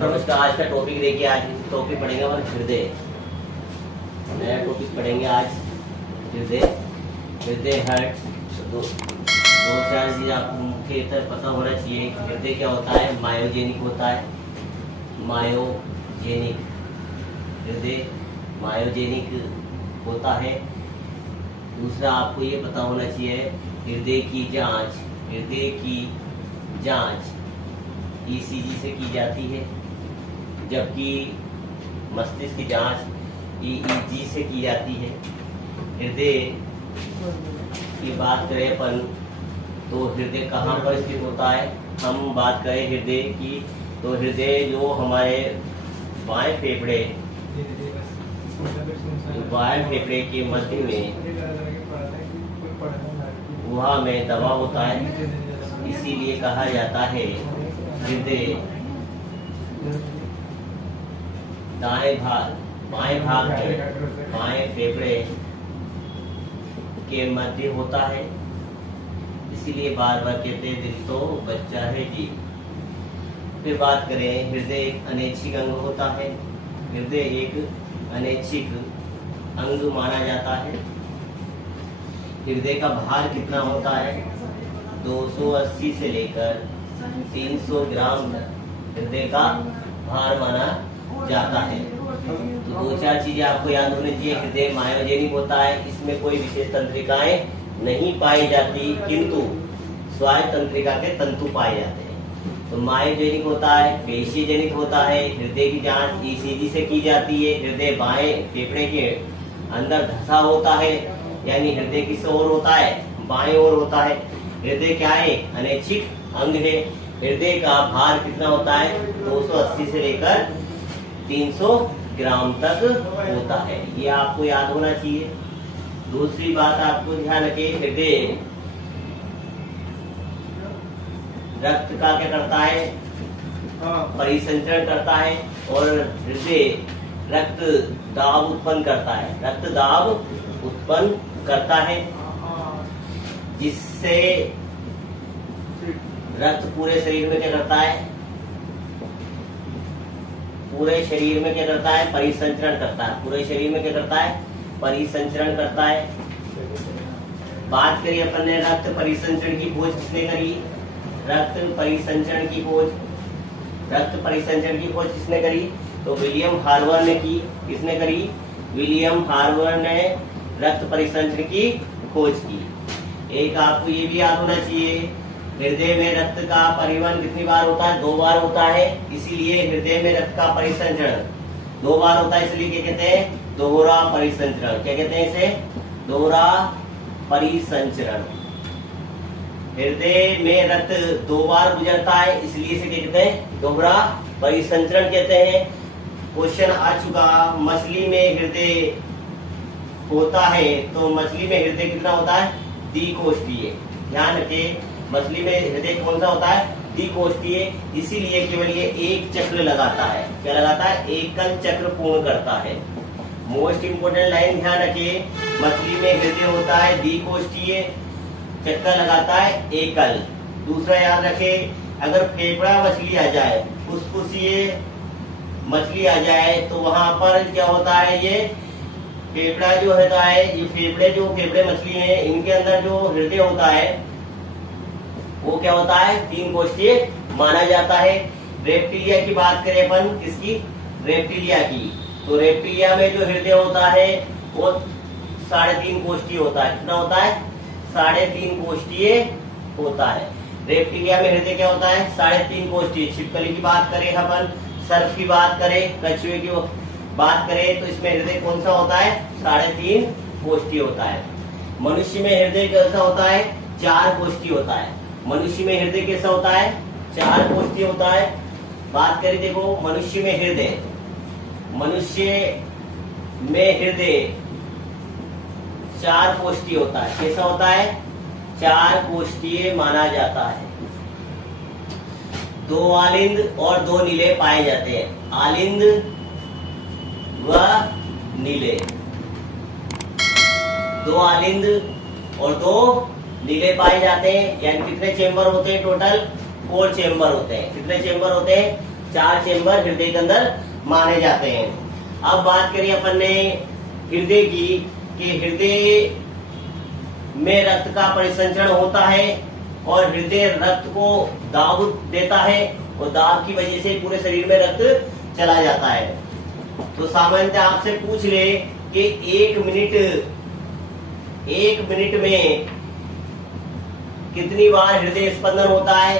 नमस्कार। आज का टॉपिक देखिए, आज टॉपिक पढ़ेंगे अपन हृदय। नया टॉपिक पढ़ेंगे आज हृदय। हृदय हार्ट दो चार चीज आपको मुख्यतः पता होना चाहिए। हृदय क्या होता है? मायोजेनिक होता है। मायोजेनिक हृदय मायोजेनिक होता है। दूसरा आपको ये पता होना चाहिए, हृदय की जांच ईसीजी से की जाती है, जबकि मस्तिष्क की जांच ईईजी से की जाती है। हृदय की बात करें अपन तो हृदय कहाँ पर स्थित होता है? हम बात करें हृदय की तो हृदय जो हमारे बाएं फेफड़े के मध्य में वहाँ में दबा होता है, इसीलिए कहा जाता है हृदय बाएं भाग में बाएं फेफड़े के मध्य होता है, इसीलिए बार बार कहते हैं दिल तो बच्चा है जी। फिर बात करें, हृदय एक अनैच्छिक अंग होता है। हृदय एक अनैच्छिक अंग माना जाता है। हृदय का भार कितना होता है? 280 से लेकर 300 ग्राम हृदय का भार माना जाता है। तो दो चार चीजें आपको याद होनी चाहिए। हृदय मायोजेनिक होता है, इसमें कोई विशेष तंत्रिकाएं नहीं पाई जाती, किंतु स्वायत्त तंत्रिका के तंतु पाए जाते हैं। तो मायोजेनिक होता है, पेशीजेनिक होता है। हृदय की जांच ईसीजी से की जाती है। हृदय बाएं फेफड़े के अंदर धंसा होता है, यानी हृदय किस ओर होता है? बाएं ओर होता है। हृदय क्या है? अनैच्छिक अंग है। हृदय का भार कितना होता है? 280 से लेकर 300 ग्राम तक होता है। ये आपको याद होना चाहिए। दूसरी बात आपको ध्यान रखें, हृदय रक्त का क्या करता है? परिसंचरण करता है, और हृदय रक्त दाब उत्पन्न करता है। रक्त दाब उत्पन्न करता है, जिससे रक्त पूरे शरीर में क्या करता है? पूरे शरीर में क्या करता है? परिसंचरण करता है। पूरे शरीर में क्या करता है? परिसंचरण करता है। बात करिए अपन ने रक्त परिसंचरण की खोज किसने करी? रक्त परिसंचरण की खोज किसने करी? तो विलियम हार्वर ने की। किसने करी? विलियम हार्वर ने रक्त परिसंचरण की खोज की। एक आपको ये भी याद होना चाहिए, हृदय में रक्त का परिवहन कितनी बार होता है? 2 बार होता है। इसीलिए हृदय में रक्त का परिसंचरण 2 बार होता है, इसलिए क्या कहते हैं? दोहरा परिसंचरण। क्या कहते हैं इसे? दोहरा परिसंचरण। हृदय में रक्त 2 बार गुजरता है, इसलिए इसे क्या कहते हैं? दोहरा परिसंचरण कहते हैं। क्वेश्चन आ चुका, मछली में हृदय होता है तो मछली में हृदय कितना होता है? द्विकोष्ठीय। ध्यान रखें, मछली में हृदय कौन सा होता है? द्विकोष्ठीय। इसीलिए केवल ये एक चक्र लगाता है। क्या लगाता है? एकल चक्र पूर्ण करता है। मोस्ट इंपोर्टेंट लाइन ध्यान रखिए, मछली में हृदय होता है द्विकोष्ठीय, चक्कर लगाता है एकल। दूसरा याद रखे, अगर फेफड़ा मछली आ जाए, फुसफुसिए मछली आ जाए, तो वहां पर क्या होता है? ये फेफड़ा जो होता है, ये फेफड़े मछली है, इनके अंदर जो हृदय होता है वो क्या होता है? 3 कोष्ठीय माना जाता है। रेप्टिलिया की बात करें अपन, किसकी? रेप्टिलिया की। तो रेप्टिलिया में जो हृदय होता है वो 3.5 कोष्ठीय होता है। कितना होता है? 3.5 कोष्ठीय होता है। रेप्टिलिया में हृदय क्या होता है? 3.5 कोष्ठीय। छिपकली की बात करें अपन, सर्प की बात करें, कछुए की बात करें, तो इसमें हृदय कौन सा होता है? 3.5 कोष्ठीय होता है। मनुष्य में हृदय कैसा होता है? 4 कोष्ठीय होता है। मनुष्य में हृदय कैसा होता है? 4 कोष्ठीय होता है। बात करें, देखो, मनुष्य में हृदय 4 कोष्ठीय होता है। कैसा होता है? 4 कोष्ठीय माना जाता है। 2 आलिंद और 2 नीले पाए जाते हैं। आलिंद व नीले, 2 आलिंद और 2 नीले पाए जाते हैं। यानी कितने चेंबर होते हैं? टोटल 4 चेंबर होते हैं। कितने चेंबर होते हैं? 4 चेम्बर हृदय के अंदर माने जाते हैं। अब बात करिए अपन ने हृदय की, कि हृदय में रक्त का परिसंचरण होता है और हृदय रक्त को दाब देता है और दाब की वजह से पूरे शरीर में रक्त चला जाता है। तो सामान्यतः आपसे पूछ ले कि 1 मिनट में कितनी बार हृदय स्पंदन होता है,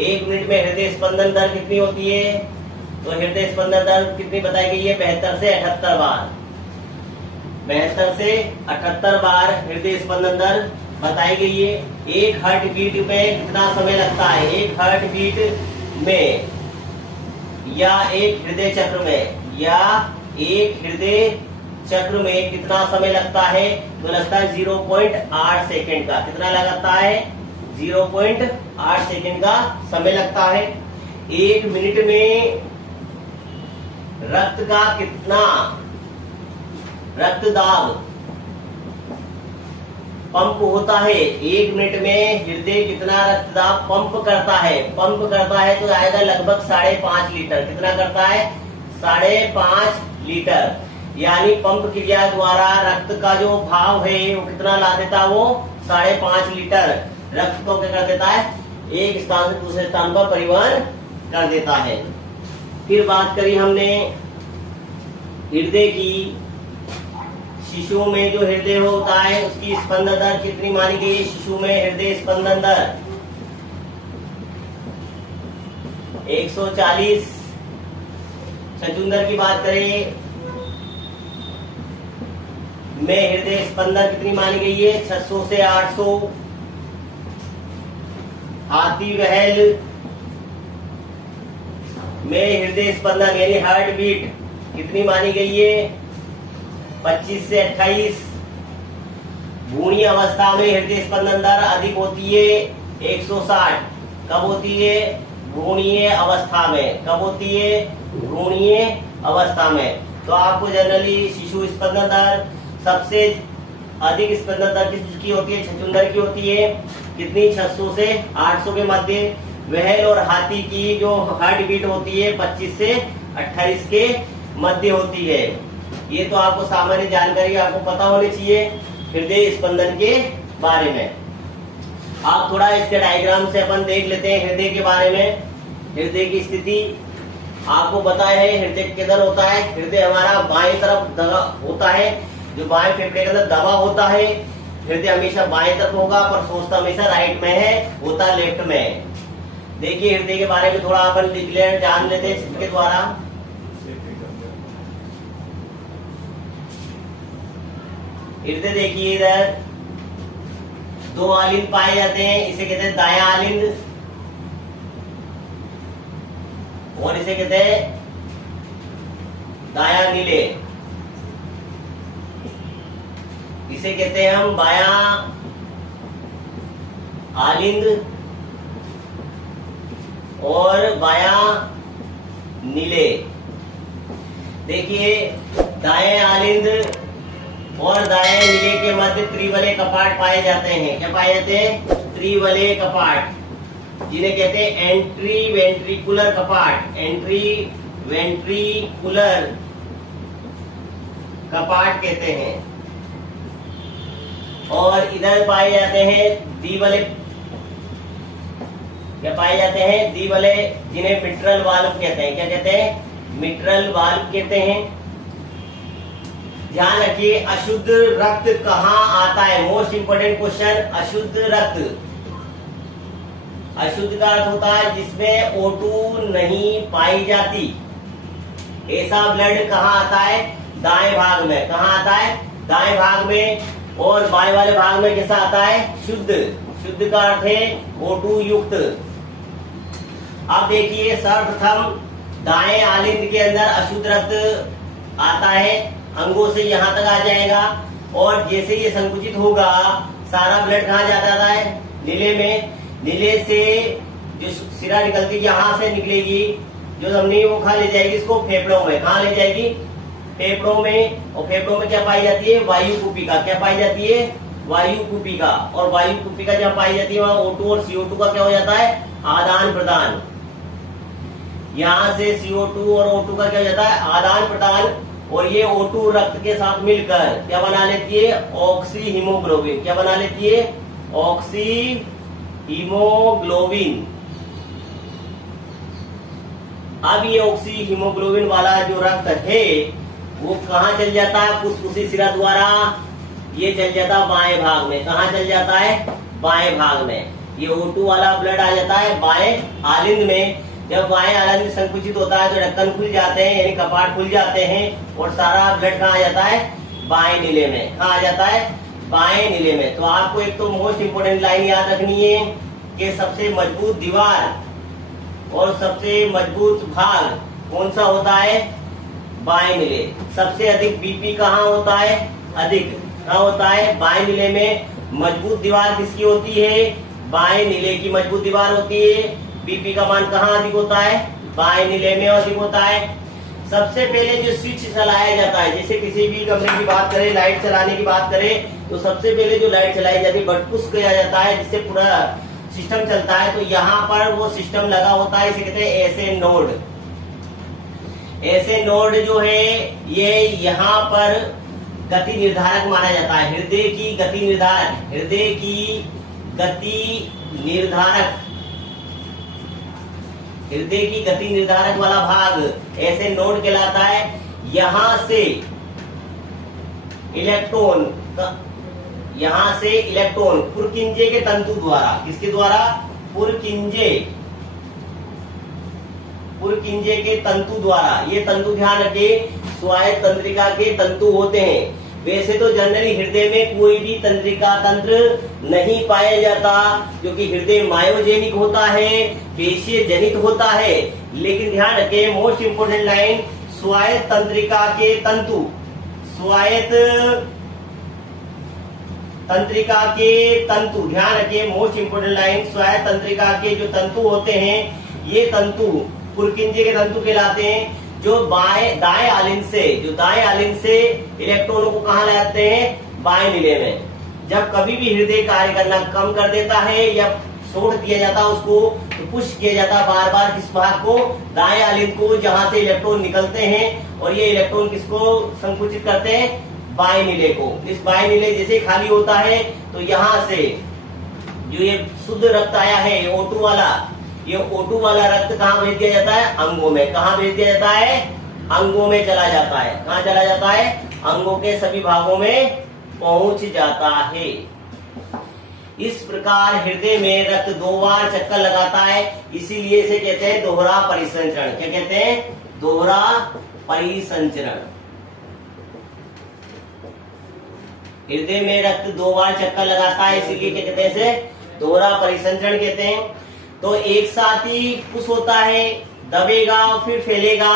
1 मिनट में हृदय स्पंदन दर कितनी होती है, तो हृदय स्पंदन दर कितनी बताई गई है, 72 से 78 बार। 72 से 78 बार हृदय स्पंदन दर बताई गई है। एक हार्ट बीट में कितना समय लगता है, एक हार्ट बीट में या एक हृदय चक्र में, या एक हृदय चक्र में कितना समय लगता है, तो लगता है 0.8 सेकेंड का। कितना लगता है, 0.8 सेकेंड का समय लगता है। 1 मिनट में रक्त का कितना रक्त दाब पंप होता है, 1 मिनट में हृदय कितना रक्त दाब पंप करता है तो आएगा लगभग 5.5 लीटर। कितना करता है, 5.5 लीटर। यानी पंप क्रिया द्वारा रक्त का जो भाव है वो कितना ला देता है, वो 5.5 लीटर रक्त को क्या कर देता है, एक स्थान से दूसरे स्थान पर परिवहन कर देता है। फिर बात करी हमने हृदय की, शिशु में जो हृदय होता है उसकी स्पंदन दर कितनी मानी गई है, शिशु में हृदय स्पंदन दर 140। छछूंदर की बात करें में हृदय स्पंदन कितनी मानी गई है, 600 से 800। हाथी बहल में हृदय स्पंदन यानी हार्ट बीट कितनी मानी गई है, 25 से 28। भ्रूणीय अवस्था में हृदय स्पंदन दर अधिक होती है 160। कब होती है, भ्रूणीय अवस्था में। कब होती है, भ्रूणीय अवस्था में। तो आपको जनरली शिशु स्पंदन दर सबसे अधिक स्पंदन दर किसकी होती है, छछूंदर की होती है। कितनी, 600 से 800 के मध्य। वहल और हाथी की जो हार्ट बीट होती है 25 से 28 के मध्य होती है। ये तो आपको सामान्य जानकारी आपको पता होनी चाहिए हृदय स्पंदन के बारे में। आप थोड़ा इसके डायग्राम से अपन देख लेते हैं हृदय के बारे में। हृदय की स्थिति आपको बताया है, हृदय किधर होता है, हृदय हमारा बाएं तरफ दबा होता है, जो बाएं फेफड़े के अंदर दबा होता है। हृदय हमेशा बाएं तरफ होगा पर सोचता हमेशा राइट में है, होता लेफ्ट में। देखिए हृदय के बारे में थोड़ा अपन डिक्लेयर जान लेते हैं इसके द्वारा। हृदय देखिए इधर 2 आलिंद पाए जाते हैं, इसे कहते हैं दायां आलिंद और इसे कहते हैं दायां नीले। इसे कहते हैं हम बायां आलिंद और बायां नीले। देखिए दाएं आलिंद और दाएं नीले के मध्य त्रिवलय कपाट पाए जाते हैं। क्या पाए जाते हैं, त्रिवलय कपाट, जिन्हें कहते हैं एंट्री वेंट्रिकुलर कपाट। एंट्री वेंट्रिकुलर कपाट कहते हैं। और इधर पाए जाते हैं द्विवलय, क्या पाए जाते हैं, द्विवलय, जिन्हें मिट्रल वाल्व कहते हैं। क्या कहते हैं, मिट्रल वाल्व कहते हैं। ध्यान रखिए अशुद्ध रक्त कहाँ आता है, मोस्ट इंपोर्टेंट क्वेश्चन। अशुद्ध रक्त, अशुद्ध का अर्थ होता है जिसमें O2 नहीं पाई जाती। ऐसा ब्लड कहाँ आता है, दाएं भाग में। कहाँ आता है, दाएं भाग में। और बाएं वाले भाग में कैसा आता है, शुद्ध। शुद्ध का अर्थ है O2 युक्त। अब देखिए सर्वप्रथम दाएं आलिंद के अंदर अशुद्ध रक्त आता है, अंगों से यहाँ तक आ जाएगा और जैसे ये संकुचित होगा सारा ब्लड कहाँ जाता है, नीले में। नीले से जो सिरा निकलती यहाँ से निकलेगी, जो धमनी वो कहाँ ले जाएगी, इसको फेफड़ों में। कहाँ ले जाएगी, फेफड़ों में। और फेफड़ों में क्या पाई जाती है, वायु कुपिका। क्या पाई जाती है, वायु कुपिका। और वायु कुपिका जब पाई जाती है वहां O2 और CO2 का क्या हो जाता है, आदान प्रदान। यहाँ से CO2 और O2 का क्या हो जाता है, आदान प्रदान, और ये O2 रक्त के साथ मिलकर क्या बना लेती है, ऑक्सी हीमोग्लोबिन। क्या बना लेती है, ऑक्सी हीमोग्लोबिन। अब ये ऑक्सी हीमोग्लोबिन वाला जो रक्त है वो कहाँ चल जाता है, फुसफुसी सिरा द्वारा ये चल जाता है बाएं भाग में। कहाँ चल जाता है, बाएं भाग में। ये O2 वाला ब्लड आ जाता है बाएं आलिंद में। जब बाएं आलिंद संकुचित होता है तो ढक्कन खुल जाते हैं, यानी कपाट खुल जाते हैं, और सारा ब्लड कहाँ आ जाता है, बाएं नीले में। कहाँ आ जाता है, बाएं नीले में। तो आपको एक तो मोस्ट इंपोर्टेंट लाइन याद रखनी है कि सबसे मजबूत दीवार और सबसे मजबूत भाग कौन सा होता है, बाएं नीले। सबसे अधिक बीपी कहाँ होता है, अधिक कहाँ होता है, बाएं नीले में। मजबूत दीवार किसकी होती है, बाएं नीले की मजबूत दीवार होती है। बीपी का मान कहाँ अधिक होता है, बाएं नीले में अधिक होता है। सबसे पहले जो स्विच चलाया जाता है, जैसे किसी भी कमरे की बात करें, लाइट चलाने की बात करें, तो सबसे पहले जो लाइट चलाई जाती है बटपुश किया जाता है, जिससे पूरा सिस्टम चलता है। तो यहाँ पर वो सिस्टम लगा होता है, इसे कहते हैं एसे नोड। एसे नोड जो है ये यहाँ पर गति निर्धारक माना जाता है, हृदय की गति निर्धारक। हृदय की गति निर्धारक, हृदय की गति निर्धारक वाला भाग ऐसे नोड कहलाता है। यहां से इलेक्ट्रॉन, यहां से इलेक्ट्रॉन पुरकिंजे के तंतु द्वारा, किसके द्वारा, पुरकिंजे, पुरकिंजे के तंतु द्वारा। ये तंतु ध्यान रखे स्वायत्त तंत्रिका के तंतु होते हैं। वैसे तो जनरली हृदय में कोई भी तंत्रिका तंत्र नहीं पाया जाता, क्योंकि हृदय मायोजेनिक होता है, पेशीय जनित होता है। लेकिन ध्यान रखें मोस्ट इंपोर्टेंट लाइन, स्वायत्त तंत्रिका के तंतु, स्वायत्त तंत्रिका के तंतु, ध्यान रखें मोस्ट इंपोर्टेंट लाइन, स्वायत्त तंत्रिका के जो तंतु होते हैं ये तंतु पुरकिंजे के तंतु कहलाते हैं। जो दाएं आलिंद से, जो दाएं आलिंद से इलेक्ट्रॉनों को कहाँ लाते हैं, बाएं नीले में। जब कभी भी हृदय कार्य करना कम कर देता है या छोड़ दिया जाता है उसको, तो पुश किया जाता है बार बार किस भाग को, दाएं आलिंद को, जहां से इलेक्ट्रॉन निकलते हैं, और ये इलेक्ट्रॉन किसको संकुचित करते हैं, बाएं नीले को। इस बाएं नीले जैसे खाली होता है तो यहाँ से जो ये शुद्ध रक्त आया है O2 वाला, ये O2 वाला रक्त कहाँ भेज दिया जाता है, अंगों में। कहाँ भेज दिया जाता है, अंगों में चला जाता है। कहाँ चला जाता है, अंगों के सभी भागों में पहुंच जाता है। इस प्रकार हृदय में रक्त 2 बार चक्कर लगाता है, इसीलिए इसे कहते हैं दोहरा परिसंचरण। क्या कहते हैं, दोहरा परिसंचरण। हृदय में रक्त 2 बार चक्कर लगाता है, इसीलिए क्या कहते हैं, इसे दोहरा परिसंचरण कहते हैं। तो एक साथ ही पुश होता है, दबेगा फिर फैलेगा।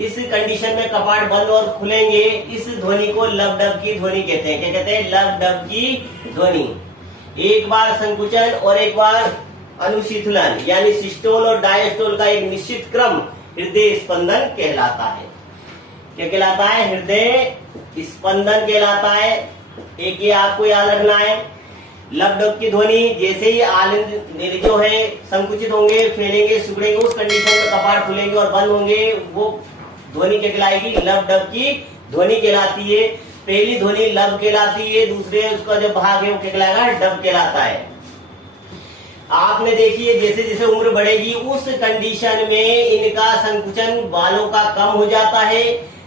इस कंडीशन में कपाट बंद और खुलेंगे। इस ध्वनि को लब डब की ध्वनि कहते हैं। क्या कहते हैं, लब डब की ध्वनि। एक बार संकुचन और एक बार अनुशीतलन, यानी सिस्टोल और डायस्टोल का एक निश्चित क्रम हृदय स्पंदन कहलाता है। क्या कहलाता है, हृदय स्पंदन कहलाता है। एक ये आपको याद रखना है, लब डब की ध्वनि, जैसे ही आलिंद जो है संकुचित होंगे, फैलेंगे, सिकुड़ेंगे, उस कंडीशन में कपाट खुलेंगे और बंद होंगे, वो ध्वनि क्या कहलाएगी, लब डब की ध्वनि कहलाती है। पहली ध्वनि लब कहलाती है, दूसरे उसका जो भाग है वो क्या कहलाएगा, डब कहलाता है। आपने देखिए जैसे जैसे उम्र बढ़ेगी उस कंडीशन में इनका संकुचन बालों का कम हो जाता है,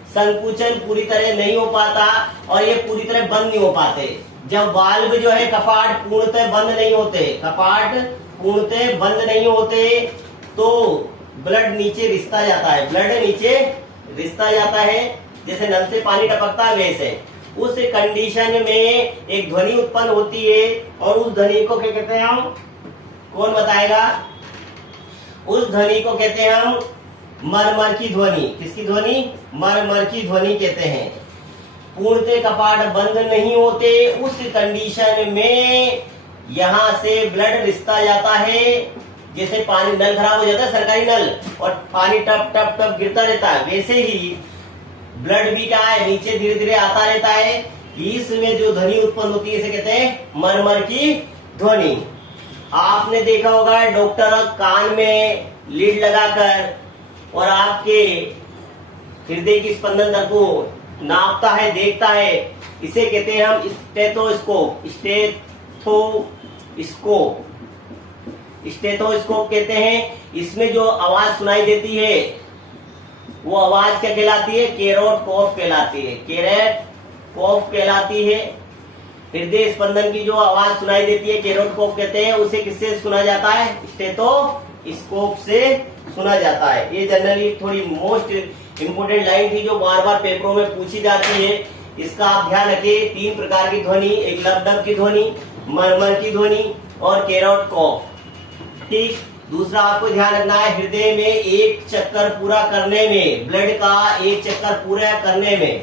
संकुचन पूरी तरह नहीं हो पाता और ये पूरी तरह बंद नहीं हो पाते। जब वाल्व जो है कपाट पूर्णतः बंद नहीं होते, कपाट पूर्णतः बंद नहीं होते, तो ब्लड नीचे रिसता जाता है, ब्लड नीचे रिसता जाता है, जैसे नल से पानी टपकता है वैसे। उस कंडीशन में एक ध्वनि उत्पन्न होती है और उस ध्वनि को क्या कहते हैं हम, कौन बताएगा, उस ध्वनि को कहते हैं हम मरमर की ध्वनि। किसकी ध्वनि, मरमर की ध्वनि कहते हैं। पूर्णतः कपाट बंद नहीं होते, उस कंडीशन में यहां से ब्लड रिसता जाता है। जैसे पानी, नल खराब हो जाता है सरकारी नल और पानी टप टप टप गिरता रहता है, वैसे ही ब्लड भी क्या है, नीचे धीरे धीरे आता रहता है। इसमें जो ध्वनि उत्पन्न होती है इसे कहते हैं मरमर की ध्वनि। आपने देखा होगा डॉक्टर कान में लीड लगाकर और आपके हृदय की स्पंदन दर को नापता है, देखता है। इसे कहते हैं हम स्टेथोस्कोप। स्टेथोस्कोप कहते हैं। इसमें जो आवाज सुनाई देती है वो आवाज क्या कहलाती है? कैरोट कॉफ कहलाती है। कैरेट कॉफ कहलाती है। हृदय स्पंदन की जो आवाज सुनाई देती है कैरोट कॉफ कहते हैं। उसे किससे सुना जाता है? स्टेथोस्कोप से सुना जाता है। ये जनरली थोड़ी मोस्ट इंपोर्टेंट लाइन थी जो बार बार पेपरों में पूछी जाती है। इसका आप ध्यान रखिए। 3 प्रकार की ध्वनि, एक लबडब की ध्वनि, मरमर की ध्वनि और कैरोट कॉफ। ठीक। दूसरा आपको ध्यान रखना है, हृदय में एक चक्कर पूरा करने में, ब्लड का एक चक्कर पूरा करने में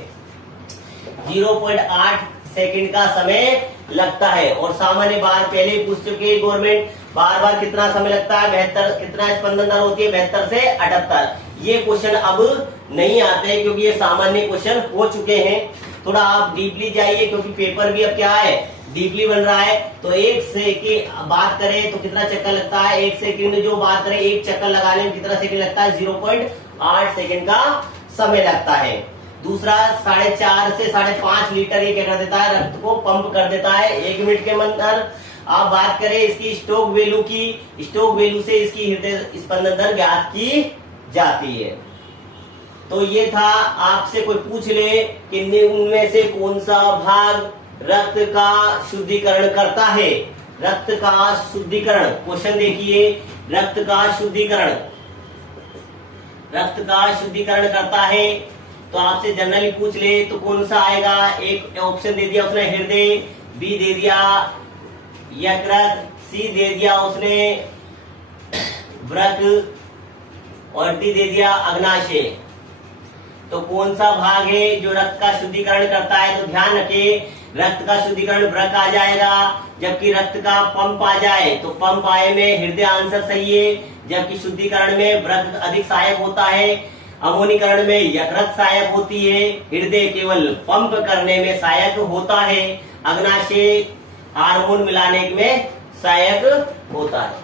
0.8 सेकंड का समय लगता है। और सामान्य बार पहले पूछ चुके गवर्नमेंट, बार बार कितना समय लगता है? 72। कितना स्पंदन दर होती है? 72 से 78। ये क्वेश्चन अब नहीं आते क्योंकि ये सामान्य क्वेश्चन हो चुके हैं। थोड़ा आप डीपली जाइए क्योंकि पेपर भी अब क्या है, डीपली बन रहा है। तो 1 सेकंड बात करें तो कितना चक्कर लगता है? 1 सेकंड में जो बात करें, एक चक्कर लगाने में कितना सेकंड लगता है? 0.8 सेकंड का समय लगता है। दूसरा 4.5 से 5.5 लीटर ये क्या कर देता है? रक्त को पंप कर देता है 1 मिनट के अंदर। आप बात करें इसकी स्टोक वैल्यू की, स्टोक वैल्यू से इसकी हृदय स्पंदन दर ज्ञात की जाती है। तो ये था, आपसे कोई पूछ ले कि उनमें से कौन सा भाग रक्त का शुद्धिकरण करता है? रक्त का शुद्धिकरण, क्वेश्चन देखिए, रक्त का शुद्धिकरण करता है। तो आपसे जनरली पूछ ले तो कौन सा आएगा? एक ऑप्शन दे दिया उसने हृदय, बी दे दिया यकृत, सी दे दिया उसने वृक्क और डी दे दिया अग्नाशय। तो कौन सा भाग है जो रक्त का शुद्धिकरण करता है? तो ध्यान रखिए, रक्त का शुद्धिकरण वृक्क आ जाएगा, जबकि रक्त का पंप आ जाए तो पंप आए में हृदय आंसर सही है, जबकि शुद्धिकरण में वृक्क अधिक सहायक होता है। अमोनीकरण में यकृत सहायक होती है, हृदय केवल पंप करने में सहायक होता है, अग्नाशय हार्मोन मिलाने में सहायक होता है।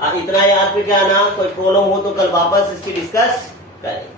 अब इतना याद करके आना, कोई प्रॉब्लम हो तो कल वापस इसकी डिस्कस करें।